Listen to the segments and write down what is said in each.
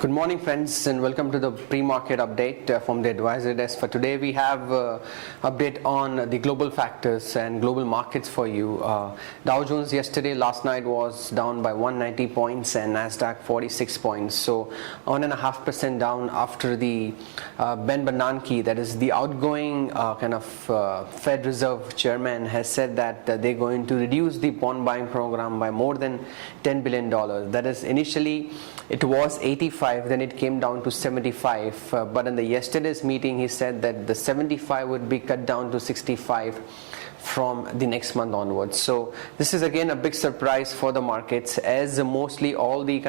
Good morning friends, and welcome to the pre-market update from the advisory desk. For today we have update on the global factors and global markets for you. Dow Jones last night was down by 190 points and Nasdaq 46 points, so 1.5% down after the Ben Bernanke, that is the outgoing Fed Reserve chairman, has said that they're going to reduce the bond buying program by more than $10 billion. That is, initially it was 85, then it came down to 75, but in the yesterday's meeting he said that the 75 would be cut down to 65 from the next month onwards. So this is again a big surprise for the markets, as mostly all the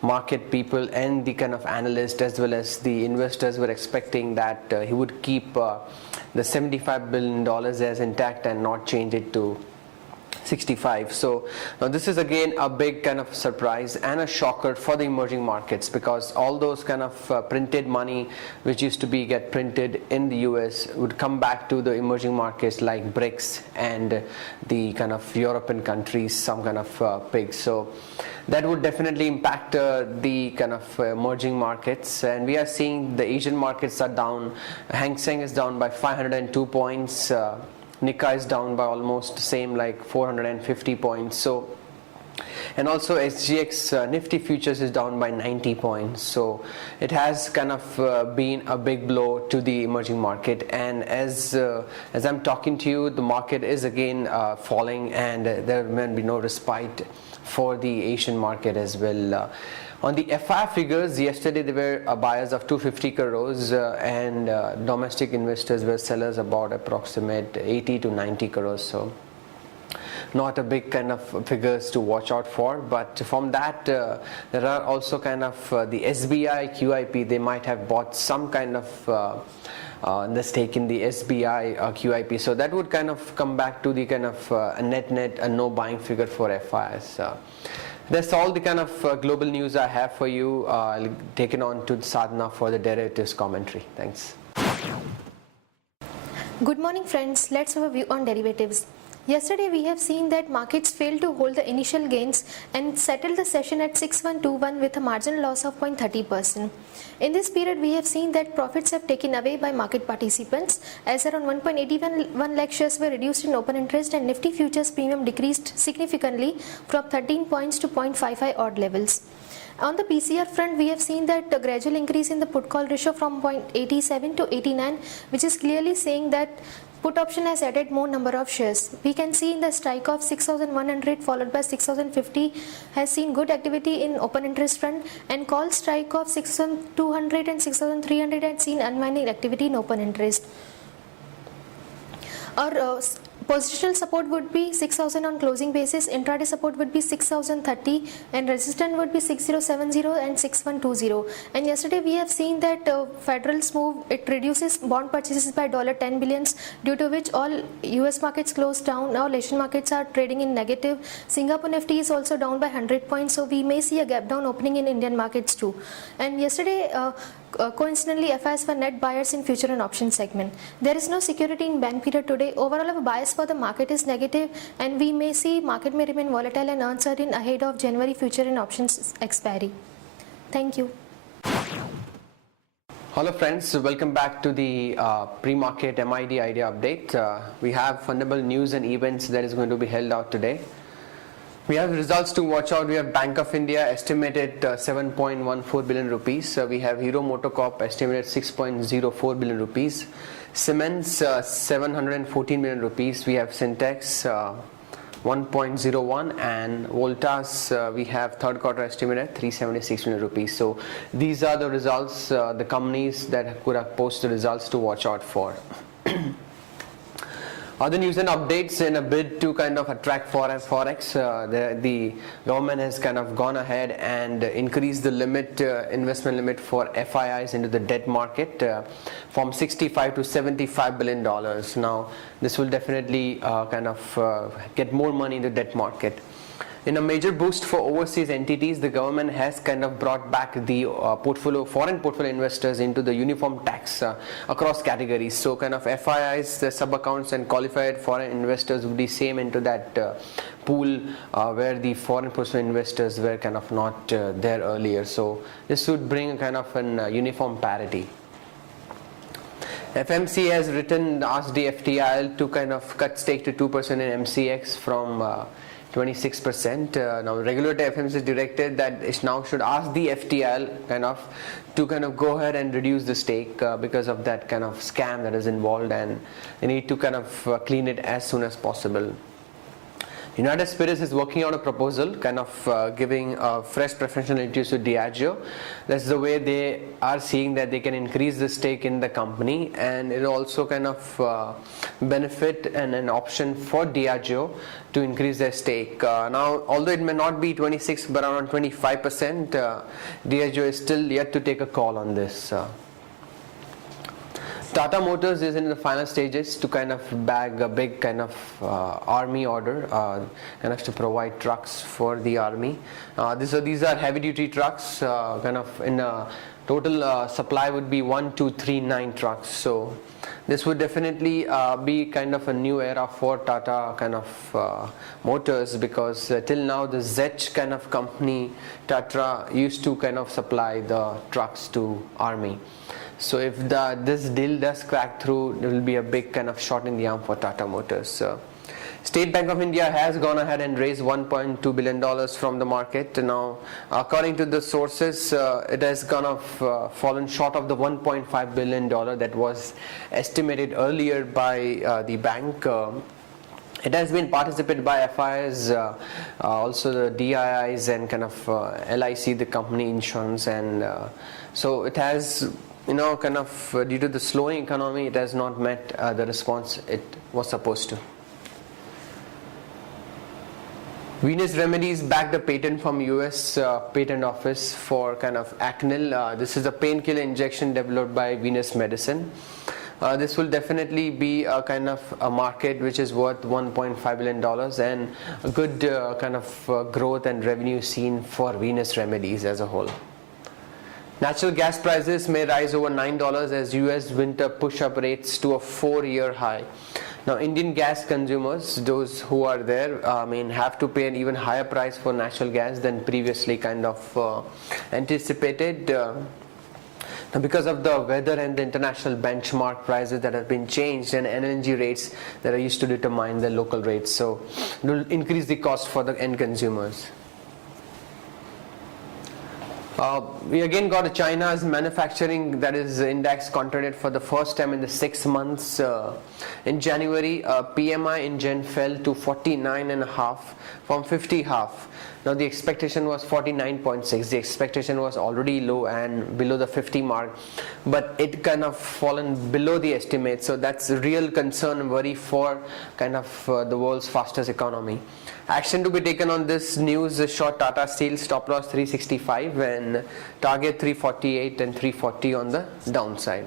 market people and the analysts as well as the investors were expecting that he would keep the $75 billion as intact and not change it to 65. So now this is again a big surprise and a shocker for the emerging markets, because all those printed money which used to get printed in the US would come back to the emerging markets like BRICS and the European countries, some pigs. So that would definitely impact the emerging markets, and we are seeing the Asian markets are down. Hang Seng is down by 502 points. Nikkei is down by almost same, like 450 points. So, and also SGX Nifty futures is down by 90 points. So it has been a big blow to the emerging market. And as I'm talking to you, the market is again falling, and there may be no respite for the Asian market as well. On the FI figures, yesterday there were buyers of 250 crores and domestic investors were sellers about approximate 80 to 90 crores. So not a big figures to watch out for, but from that there are also the SBI QIP. They might have bought some the stake in the SBI QIP, so that would come back to the net a no buying figure for FIs. That's all the global news I have for you. I'll take it on to Sadhana for the derivatives commentary. Thanks. Good morning friends, let's have a view on derivatives. Yesterday we have seen that markets failed to hold the initial gains and settled the session at 6121 with a marginal loss of 0.30%. In this period we have seen that profits have taken away by market participants, as around 1.81 lakh shares were reduced in open interest and Nifty futures premium decreased significantly from 13 points to 0.55 odd levels. On the PCR front, we have seen that a gradual increase in the put call ratio from 0.87 to 89, which is clearly saying that put option has added more number of shares. We can see in the strike of 6,100 followed by 6,050 has seen good activity in open interest front, and call strike of 6,200 and 6,300 had seen unwinding activity in open interest. Our positional support would be 6,000 on closing basis, intraday support would be 6,030 and resistance would be 6,070 and 6,120. And yesterday we have seen that Federal's move, it reduces bond purchases by $10 billion, due to which all US markets closed down. Now Asian markets are trading in negative. Singapore Nifty is also down by 100 points, so we may see a gap down opening in Indian markets too. And yesterday coincidentally FIs were net buyers in future and option segment. There is no security in bank period today. Overall our bias for the market is negative, and we may see market may remain volatile and uncertain ahead of January future and options expiry. Thank you. Hello friends, welcome back to the pre-market MID idea update. We have fundamental news and events that is going to be held out today. We have results to watch out. We have Bank of India estimated 7.14 billion rupees. We have Hero MotoCorp estimated 6.04 billion rupees. Siemens 714 million rupees. We have Syntex 1.01, and Voltas we have third quarter estimate at 376 million rupees. So these are the results, the companies that could have posted results to watch out for. Other news and updates: in a bid to attract forex, the government has gone ahead and increased the limit, investment limit for FIIs into the debt market from 65 to $75 billion. Now this will definitely get more money in the debt market. In a major boost for overseas entities, the government has kind of brought back the foreign portfolio investors into the uniform tax across categories. So kind of FIIs, the sub-accounts and qualified foreign investors would be same into that pool where the foreign portfolio investors were kind of not there earlier. So this would bring a kind of an uniform parity. FMC has asked the FTIL to kind of cut stake to 2% in MCX from 26%. Now regulator FMC has directed that it now should ask the FTIL to go ahead and reduce the stake because of that kind of scam that is involved, and they need to kind of clean it as soon as possible. United Spirits is working on a proposal giving fresh preferential interest to Diageo. That's the way they are seeing that they can increase the stake in the company, and it will also benefit and an option for Diageo to increase their stake. Now, although it may not be 26 but around 25%, Diageo is still yet to take a call on this. Tata Motors is in the final stages to bag a big army order, to provide trucks for the army. These are heavy duty trucks, in a total supply would be 1239 trucks. So this would definitely be a new era for Tata Motors, because till now the Zech company Tata used to supply the trucks to army. So if this deal does crack through, there will be a big shot in the arm for Tata Motors. State Bank of India has gone ahead and raised $1.2 billion from the market. Now, according to the sources, it has fallen short of the $1.5 billion that was estimated earlier by the bank. It has been participated by FIs, also the DIIs and LIC, the company insurance, and so it has, due to the slowing economy, it has not met the response it was supposed to. Venus Remedies backed a patent from US Patent Office for Acnil. This is a painkiller injection developed by Venus Medicine. This will definitely be a a market which is worth $1.5 billion, and a good growth and revenue seen for Venus Remedies as a whole. Natural gas prices may rise over $9 as US winter push-up rates to a 4-year high. Now, Indian gas consumers, those who are there, have to pay an even higher price for natural gas than previously anticipated. Because of the weather and the international benchmark prices that have been changed, and LNG rates that are used to determine the local rates, so it will increase the cost for the end consumers. We again got China's manufacturing, that is index, contracted for the first time in the 6 months. In January, PMI in Jan fell to 49.5 from 50.5. Now the expectation was 49.6. The expectation was already low and below the 50 mark, but it fallen below the estimate. So that's a real concern and worry for the world's fastest economy. Action to be taken on this news: short Tata Steel, stop loss 365 and target 348 and 340 on the downside.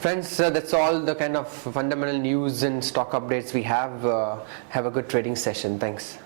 Friends, that's all the fundamental news and stock updates we have. Have a good trading session. Thanks.